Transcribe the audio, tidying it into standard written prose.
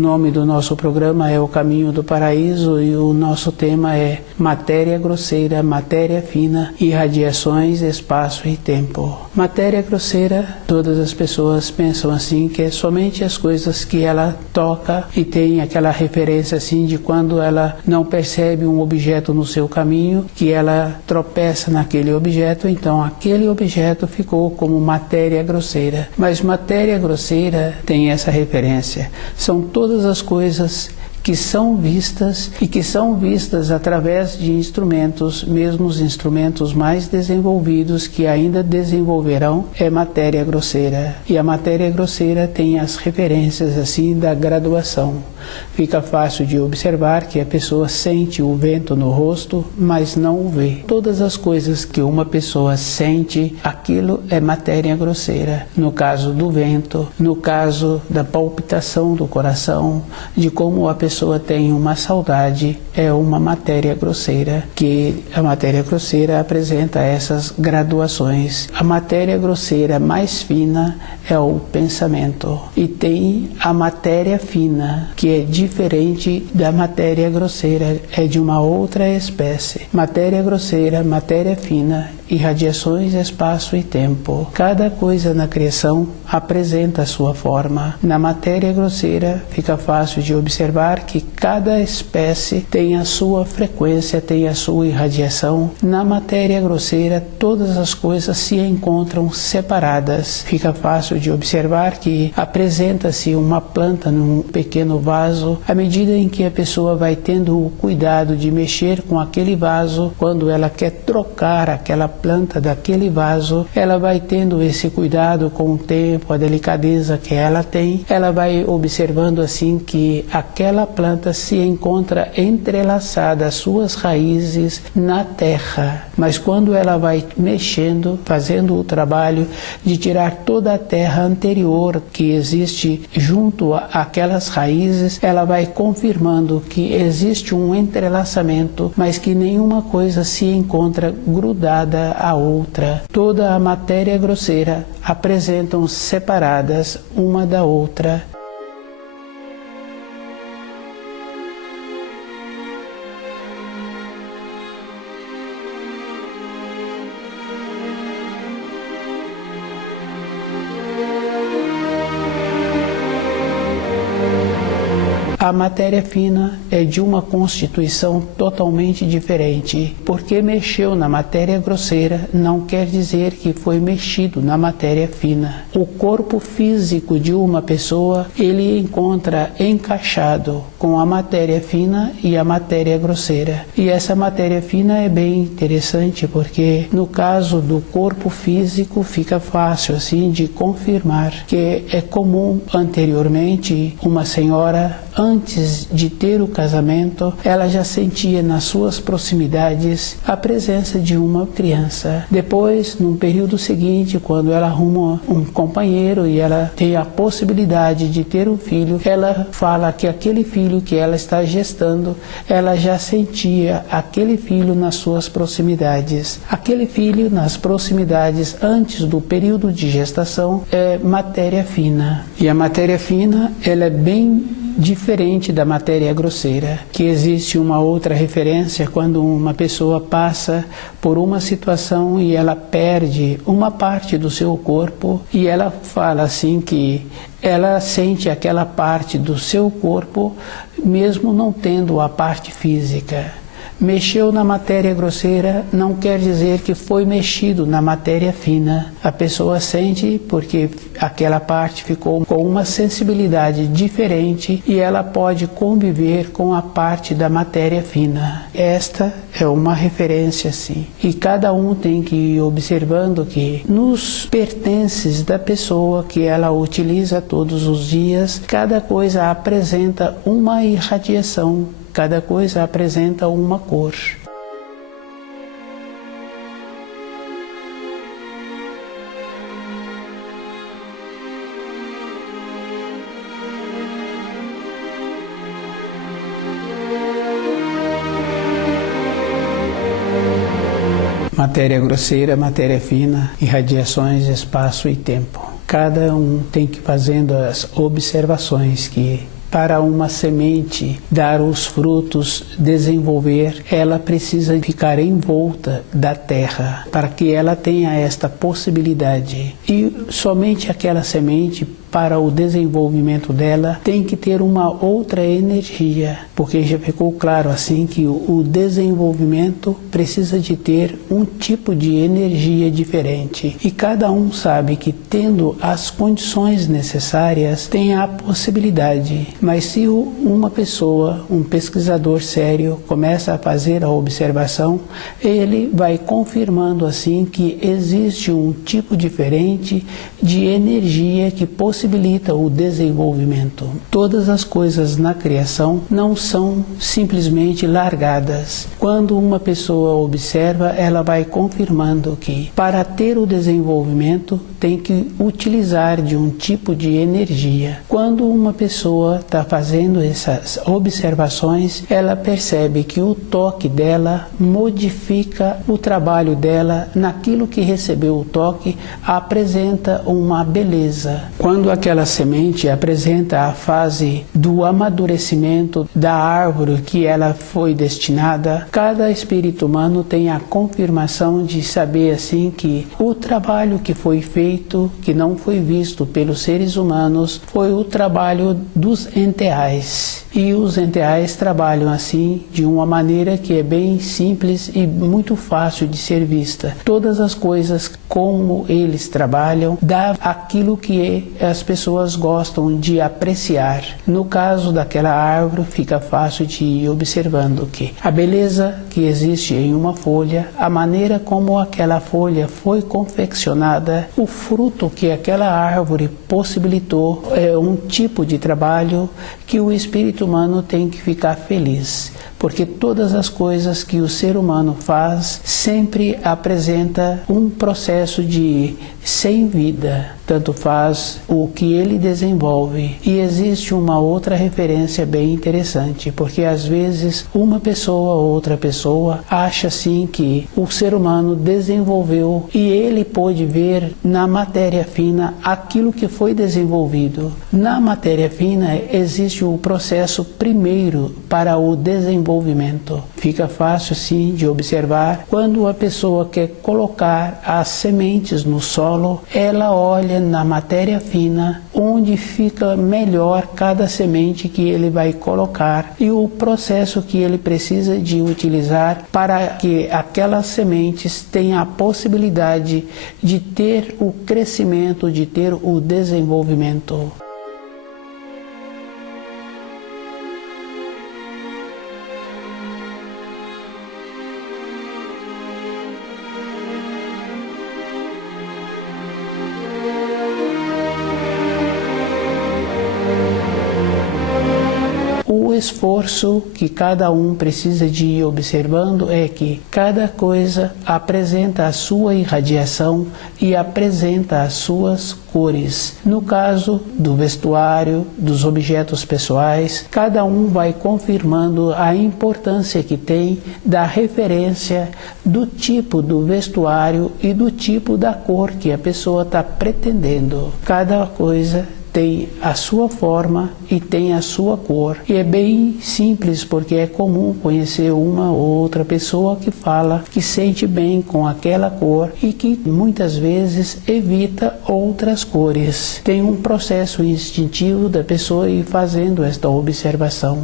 nome do nosso programa é O Caminho do Paraíso e o nosso tema é Matéria Grosseira, Matéria Fina, Irradiações, Espaço e Tempo. Matéria grosseira, todas as pessoas pensam assim, que é somente as coisas que ela toca e tem aquela referência assim de quando ela não percebe um objeto no seu caminho, que ela tropeça naquele objeto, então aquele objeto ficou como matéria grosseira. Mas matéria grosseira tem essa referência. São todas as coisas que são vistas e que são vistas através de instrumentos, mesmo os instrumentos mais desenvolvidos que ainda desenvolverão, é matéria grosseira. E a matéria grosseira tem as referências assim da graduação. Fica fácil de observar que a pessoa sente o vento no rosto, mas não o vê. Todas as coisas que uma pessoa sente, aquilo é matéria grosseira. No caso do vento, no caso da palpitação do coração, de como a pessoa tem uma saudade, é uma matéria grosseira, que a matéria grosseira apresenta essas graduações. A matéria grosseira mais fina é o pensamento. E tem a matéria fina, que é diferente da matéria grosseira, é de uma outra espécie. Matéria grosseira, matéria fina, irradiações, espaço e tempo. Cada coisa na criação apresenta a sua forma. Na matéria grosseira fica fácil de observar que cada espécie tem a sua frequência, tem a sua irradiação. Na matéria grosseira todas as coisas se encontram separadas. Fica fácil de observar que apresenta-se uma planta num pequeno vaso. À medida em que a pessoa vai tendo o cuidado de mexer com aquele vaso, quando ela quer trocar aquela planta daquele vaso, ela vai tendo esse cuidado com o tempo, a delicadeza que ela tem, ela vai observando assim que aquela planta se encontra entrelaçada, as suas raízes na terra. Mas quando ela vai mexendo, fazendo o trabalho de tirar toda a terra anterior que existe junto àquelas raízes, ela vai confirmando que existe um entrelaçamento, mas que nenhuma coisa se encontra grudada à outra. Toda a matéria grosseira apresentam separadas uma da outra. A matéria fina é de uma constituição totalmente diferente. Porque mexeu na matéria grosseira não quer dizer que foi mexido na matéria fina. O corpo físico de uma pessoa, ele encontra encaixado com a matéria fina e a matéria grosseira. E essa matéria fina é bem interessante porque no caso do corpo físico fica fácil assim de confirmar que é comum anteriormente uma senhora, antes de ter o casamento, ela já sentia nas suas proximidades a presença de uma criança. Depois, num período seguinte, quando ela arruma um companheiro e ela tem a possibilidade de ter um filho, ela fala que aquele filho que ela está gestando, ela já sentia aquele filho nas suas proximidades. Aquele filho nas proximidades antes do período de gestação é matéria fina. E a matéria fina, ela é bem diferente da matéria grosseira, que existe uma outra referência quando uma pessoa passa por uma situação e ela perde uma parte do seu corpo e ela fala assim que ela sente aquela parte do seu corpo mesmo não tendo a parte física. Mexeu na matéria grosseira não quer dizer que foi mexido na matéria fina. A pessoa sente porque aquela parte ficou com uma sensibilidade diferente e ela pode conviver com a parte da matéria fina. Esta é uma referência, sim. E cada um tem que ir observando que nos pertences da pessoa que ela utiliza todos os dias, cada coisa apresenta uma irradiação. Cada coisa apresenta uma cor. Matéria grosseira, matéria fina, irradiações, espaço e tempo. Cada um tem que ir fazendo as observações que Para uma semente dar os frutos, desenvolver, ela precisa ficar envolta da terra, para que ela tenha esta possibilidade. E somente aquela semente, para o desenvolvimento dela, tem que ter uma outra energia, porque já ficou claro assim que o desenvolvimento precisa de ter um tipo de energia diferente. E cada um sabe que, tendo as condições necessárias, tem a possibilidade. Mas se uma pessoa, um pesquisador sério, começa a fazer a observação, ele vai confirmando assim que existe um tipo diferente de energia que possibilita o desenvolvimento. Todas as coisas na criação não são simplesmente largadas. Quando uma pessoa observa, ela vai confirmando que, para ter o desenvolvimento, tem que utilizar de um tipo de energia. Quando uma pessoa está fazendo essas observações, ela percebe que o toque dela modifica o trabalho dela naquilo que recebeu o toque, apresenta uma beleza. Quando aquela semente apresenta a fase do amadurecimento da árvore que ela foi destinada, cada espírito humano tem a confirmação de saber assim que o trabalho que foi feito, que não foi visto pelos seres humanos, foi o trabalho dos enteais. E os enteais trabalham assim de uma maneira que é bem simples e muito fácil de ser vista. Todas as coisas como eles trabalham dá aquilo que as pessoas gostam de apreciar. No caso daquela árvore, fica fácil de ir observando que a beleza que existe em uma folha, a maneira como aquela folha foi confeccionada, o fruto que aquela árvore possibilitou, é um tipo de trabalho que o espírito humano tem que ficar feliz, porque todas as coisas que o ser humano faz sempre apresenta um processo de sem vida, tanto faz o que ele desenvolve. E existe uma outra referência bem interessante, porque às vezes uma pessoa ou outra pessoa acha assim que o ser humano desenvolveu e ele pôde ver na matéria fina aquilo que foi desenvolvido. Na matéria fina existe o processo primeiro para o desenvolvimento. Fica fácil sim de observar quando a pessoa quer colocar as sementes no solo, ela olha na matéria fina onde fica melhor cada semente que ele vai colocar e o processo que ele precisa de utilizar para que aquelas sementes tenham a possibilidade de ter o crescimento, de ter o desenvolvimento. O esforço que cada um precisa de ir observando é que cada coisa apresenta a sua irradiação e apresenta as suas cores. No caso do vestuário, dos objetos pessoais, cada um vai confirmando a importância que tem da referência do tipo do vestuário e do tipo da cor que a pessoa está pretendendo. Cada coisa tem a sua forma e tem a sua cor. E é bem simples, porque é comum conhecer uma ou outra pessoa que fala que sente bem com aquela cor e que muitas vezes evita outras cores. Tem um processo instintivo da pessoa ir fazendo esta observação.